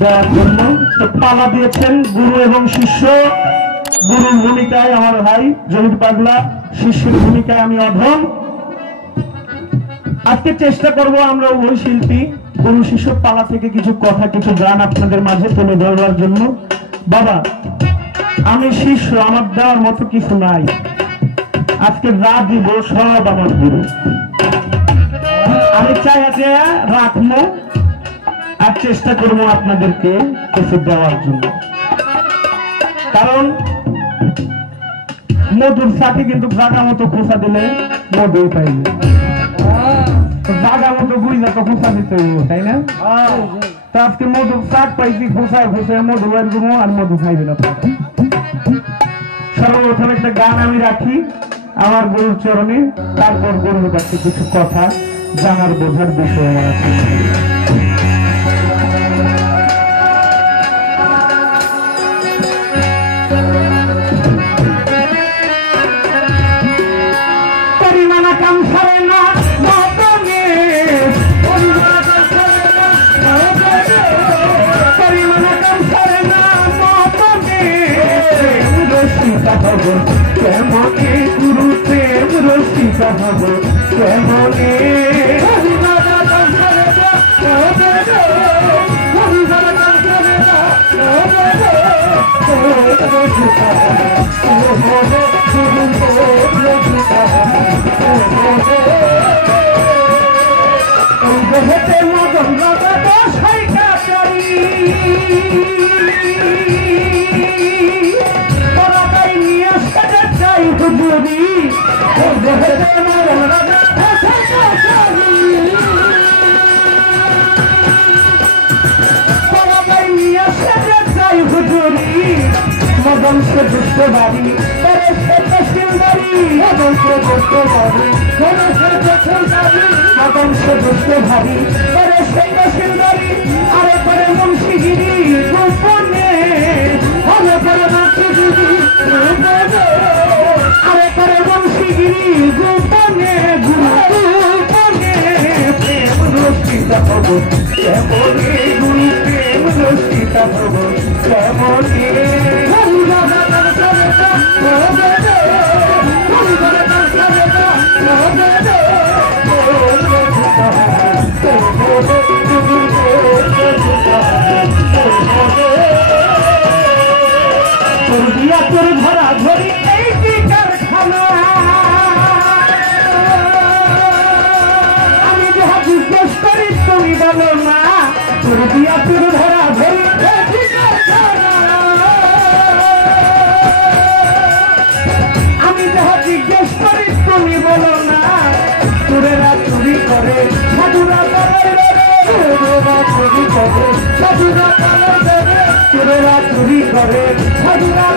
দেওয়ার জন্য। তো পালা দিয়েছেন গুরু এবং শিষ্য। গুরুর ভূমিকায় আমার ভাই জহির পাগলা, শিষ্যের ভূমিকায় আমি অধম। আজকে চেষ্টা করব আমরা উভয় শিল্পী গুরু শিষ্য পালা থেকে কিছু কথা কিছু গান আপনাদের মাঝে তুলে ধরবার জন্য। বাবা আমি শিষ্য, আমার দেওয়ার মতো কিছু নাই। আজকে যা দিব সব আমার গুরু। আমি চাই আছে রাখবো আর চেষ্টা করবো আপনাদেরকে কিছু দেওয়ার জন্য। কারণ মধুর চাকে কিন্তু জাগা মতো খোঁচা দিলে মধু পাইবে, জাগা মতো গুড়িটা তো খোঁচা দিতে হইব, তাই না? তো আজকে মধুর চাক পাইছি, খোঁচায় খোঁচায় মধু বের করবো আর মধু খাইবে না। সর্বপ্রথম একটা গান আমি রাখি আমার গুরুর চরণে, তারপর গুরুর কাছে কিছু কথা জানার বোঝার বিষয় আমার আছে। কেমনে গুরু প্রেম রসিকা হব, কেমনে মদন রাজা বসাই কাচারি হুজুরি মদন সে দুষ্ট বাড়ি মদন সে দুষ্ট বাড়ি মদন সে দুষ্ট ভারী আরে করে মুন্সিগিরি গোপনে হলে করে মুন্সিগিরি আরে করে বংশীগিরি গোপনে গোপনে প্রেম রসিকা হব, কেমনে গুরু প্রেম রসিকা হব, কেমনে তোর ধরা ধরি এই কি কারখানা, আমি যাহা জিজ্ঞেস করি তুমি বলো না, তোর দিয়া তোর ধরা ধরি আমি যাহা জিজ্ঞেস করি তুমি বলো না, তোরেরা চুরি করে সাধুরা চুরি করে সাধুরা তোরেরা চুরি করে সাধুরা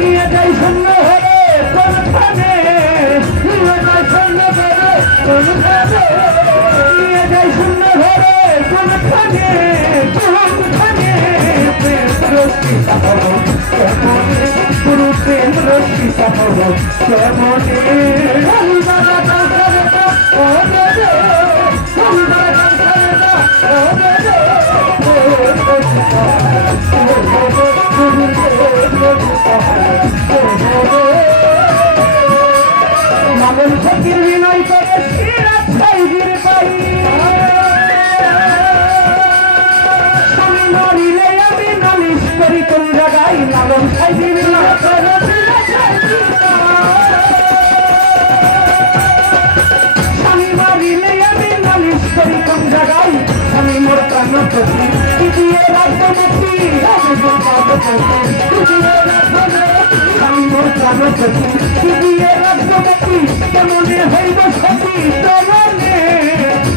নিয়ে যাই শূন্য হলে কোনখানে, নিয়ে যাই শূন্য হলে কোনখানে, নিয়ে যাই শূন্য হলে কোনখানে, কোনখানে প্রেম রসিকা হব, কেমনে গুরু প্রেম রসিকা হব, কেমনে মাগন ফকির বিনয় করে সিরাজ সাইজির পাই, স্বামী মরিলে আমি নালিশ করি কোন জায়গায়, মাগন সাইজির বিনয় করে স্বামী মরিলে আমি নালিশ করি কোন জায়গায়, স্বামী মোর প্রাণ প্রতি দিয়ে রাজনীতি স্বামী মোর প্রাণ প্রতি দিয়ে রাজনীতি, কেমনে হইব সতী কেমনে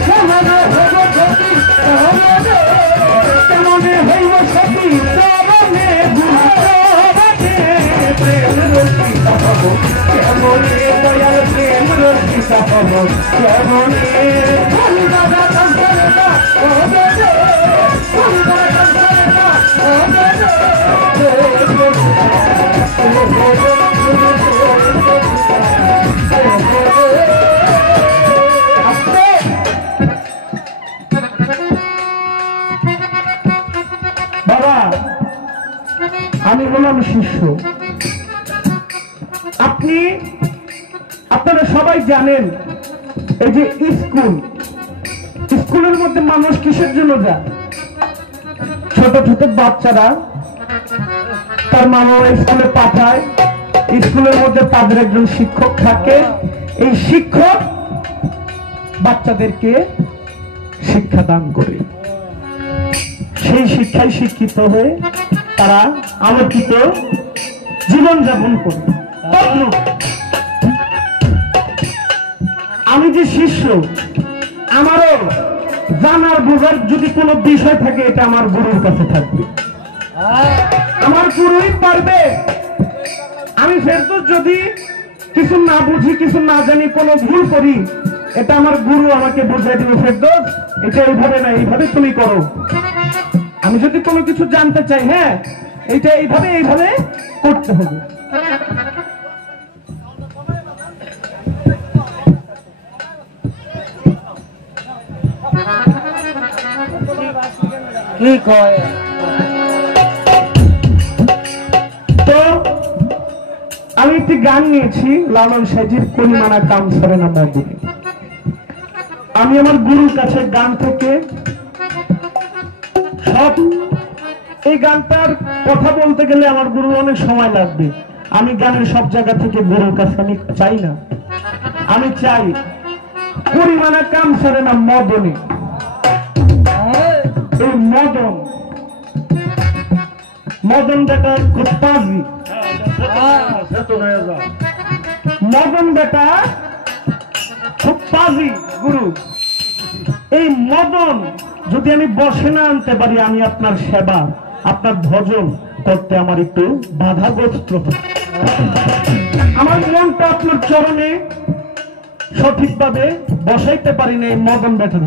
কেমনে হইব সতী কেমনে হইব সতী কেমনে প্রেম রসিকা হব, কেমনে দয়াল প্রেম রসিকা হব, কেমনে আমি হলাম শিষ্য। আপনারা সবাই জানেন এই যে স্কুলের মধ্যে মানুষ কিসের জন্য যায়? ছোট ছোট বাচ্চারা তার মা বাবা স্কুলে পাঠায়, স্কুলের মধ্যে তাদের একজন শিক্ষক থাকে, এই শিক্ষক বাচ্চাদেরকে শিক্ষা দান করে, সেই শিক্ষায় শিক্ষিত হয়ে তারা আলোকিত জীবনযাপন করে। আমি যে শিষ্য, আমারও জানার বোঝার যদি কোনো বিষয় থাকে এটা আমার গুরুর কাছে থাকবে, আমার গুরুই পারবে। আমি ফেরদৌস যদি কিছু না বুঝি, কিছু না জানি, কোনো ভুল করি, এটা আমার গুরু আমাকে বোঝাই দিবে, ফেরদৌস এটা এইভাবে না, এইভাবে তুমি করো। আমি যদি কোনো কিছু জানতে চাই, হ্যাঁ এটা এইভাবে এইভাবে করতে হবে। কি কয় তো আমি একটি গান নিয়েছি লালন সাইজির কলিমানা কাম সরে না মদিনে। আমি আমার গুরুর কাছে গান থেকে সব, এই গানটার কথা বলতে গেলে আমার গুরুর অনেক সময় লাগবে। আমি গানের সব জায়গা থেকে গুরুর কাছে আমি চাই না, আমি চাই কলিমানা কাম সরে না মদনে। এই মদন বেটা খুব পাজি, মদন বেটা খুব পাজি গুরু। এই মদন যদি আমি বসে না আনতে পারি, আমি আপনার সেবা, আপনার ভজন করতে আমার একটু বাধাগ্রস্ত হয়। আমার মনটা আপনার চরণে সঠিকভাবে বসাইতে পারি না এই মদন বেটা।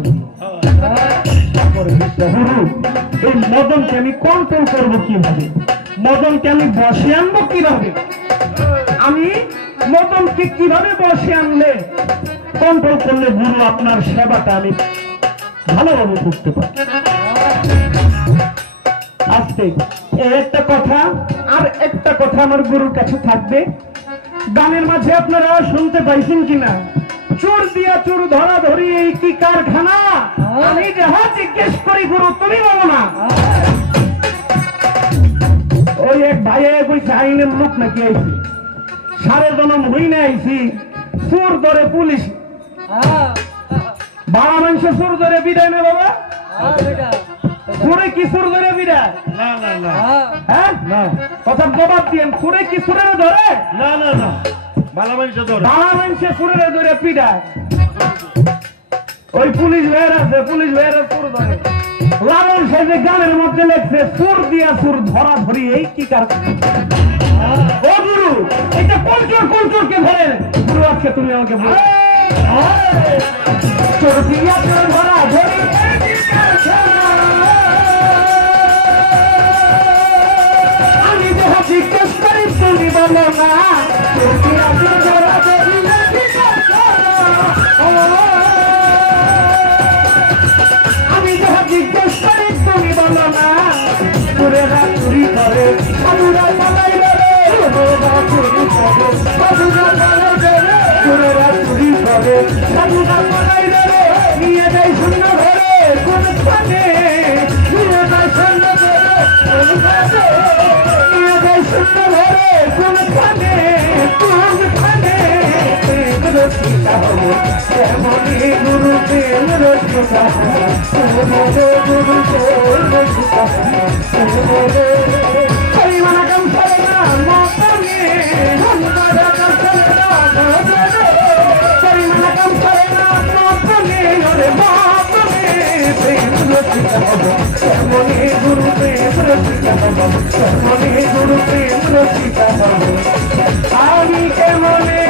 গুরু, এই মদনকে আমি কন্ট্রোল করবো কিভাবে? মদনকে আমি বসে আনবো কিভাবে? আমি মদনকে কিভাবে বসে আনলে, কন্ট্রোল করলে গুরু আপনার সেবাটা আমি ভালোভাবে করতে পারি? আজকে একটা কথা, আর একটা কথা আমার গুরুর কাছে থাকবে। গানের মাঝে আপনারা শুনতে পাইছেন কিনা, চোর দিয়া চোর ধরা ধরি এই কি কারখানা? আমি যাহা জিজ্ঞেস করি গুরু তুমি বলো না। ওই এক ভাই কইছে আইনের লোক নাকি আইছি, সারে জনম হই না আইছি, চোর ধরে পুলিশ, বাড়া মানুষ চোর ধরে বিদায় না বাবা, চোরে কি চোর ধরে বিদায়? হ্যাঁ না, কথার জবাব দিয়েন, চোরে কি চোরে ধরে? না না না, বালা মানুষে চোরে ধরে পিডায়। ওই পুলিশ ভাইয়ের আছে, পুলিশ ভাইয়ের চোর ধরে। লালন সাহেব গানের মধ্যে লেখছে চোর দিয়া চোর ধরা ধরি এই কি কারখানা? ও গুরু, এটা কোন চোরকে ধরে? গুরু আজকে তুমি আমাকে বলো, চোর দিয়া চোর ধরা ধরি এই কি কারখানা? আমি যাহা জিজ্ঞেস করি তুমি বলো না, চোর দিয়া চোর ধরা ধরি এই কি কারখানা? আমি যাহা জিজ্ঞেস করি তুমি বলো না, চোরেরা চুরি করে সাধুরা পালাই ধরে, চোরেরা চুরি করে সাধুরা পালাই ধরে, চোরেরা চুরি করে সাধুরা পালাই ধরে, নিয়ে যায় শূন্য ধরে কোন খানে, নিয়ে যায় শূন্য ধরে কোন খানে, নিয়ে যায় শূন্য ধরে কোন খানে, কোন খানে। রসিকা হবো এমনই গুরু প্রেম রসিকা হবো, গুরু প্রেম রসিকা হবো। পরিমাণ কম করে না মতনে, পরিমাণ কম করে না মতনে, ওরে মতনে প্রেম রসিকা হবো এমনই গুরু প্রেম রসিকা হবো, এমনই গুরু প্রেম রসিকা হবো। আমি কেমনে